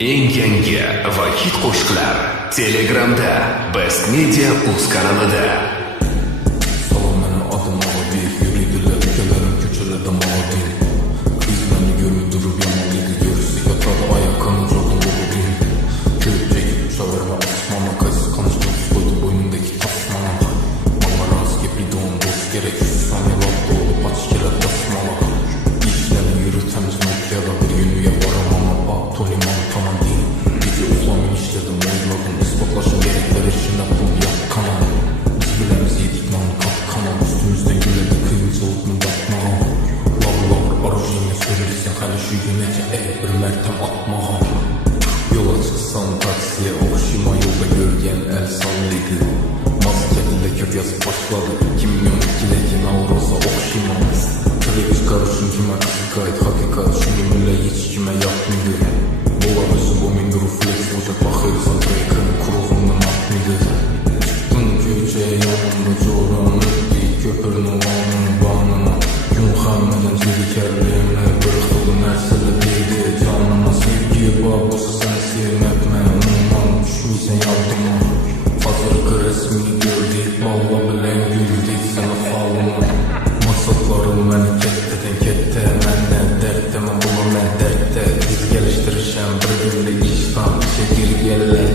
Eng yangi va hit qo'shiqlar Telegramda Best Media Uz kanalida. Salom, meni adım Adi. Yürüdüler ülkelerim köçelerde mavi. Bizden görüp durup yanmalıydı. Gerisi yatar ayakkanı jordan bugün. Köyüp çekip uçaverme asmana. Kaysı kanıştım koydu boynundaki tasmana. Bana raz gibi doğum dost gerek. 100 saniye vakti olup aç kere tasmana. İşlerini yürütemiz Nokia'da bir günlüğe varım ama bak Tony Montana değil. Gece uzamin işledim oynadım. İspatlaşın gerekleri için yaptım yakkana. Biz bilemiz yedik lan kapkana. Üstümüzden güledi kıyım soğutun bakma. Lavlar aracıyla söylersen hani şu yönece bir mertem atma. Yola çıksan taksiye okşima yolda gölgen el sallıydı. Masketiyle kök yazıp başladı. 2012'deki Navroz'a okşima. Kırık karışın kime kısıkayet hakikat. Şunu bile hiç kime yapmıyor. Bola özü bu min refleks olacak bakırsan bırakın kurulundan atmıyor. Çıktın köçeye yanında coran ötti. Köpürün olanın bağına. Gün xəmmədin zirikərliyimlə bırxıldı nərsələ deydi canıma. Sevgiyə bağ olsa səni sevməkmə. Ondan düşməysən yardıma. Hazırqı resmini gördük. Valla bilən güldük sənə falıma. Maksatlarım məni kətdədən kətdə. Məndən dərddə mən bula mən dərddə. Biz gəlişdirişəm bir günlük işdən. İşə girib yerlər